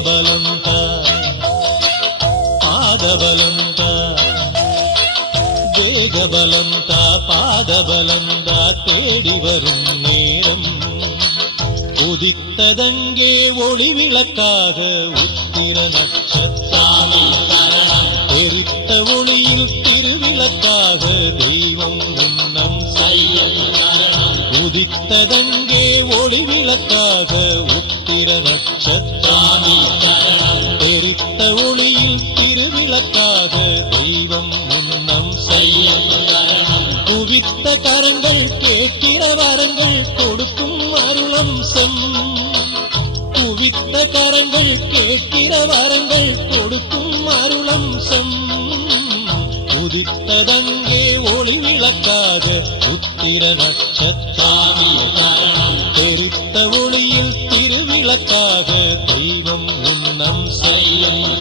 தேகபலந்த பாதபலந்த தேகபலந்த பாதபலந்த தேடி வரும் நேரம் உதித்ததங்கே ஒளி விளக்காக உத்திர நட்சத்திரம் எரித்த ஒளியில் திருவிளக்காக தெய்வம் உன்னம் உதித்ததங்கே ஒளி விளக்காக உத்திர நட்சத்திரம் எரித்த ஒளியில் திருவிளக்காக தெய்வம் உன்னம் குவித்த கரங்கள் கேட்கிற வரங்கள் கொடுக்கும் அருளம்சம் குவித்த கரங்கள் கேட்கிற வரங்கள் கொடுக்கும் அருளம்சம் உதித்ததங்கே ஒளி விளக்காக உத்திர நட்சத்திரம்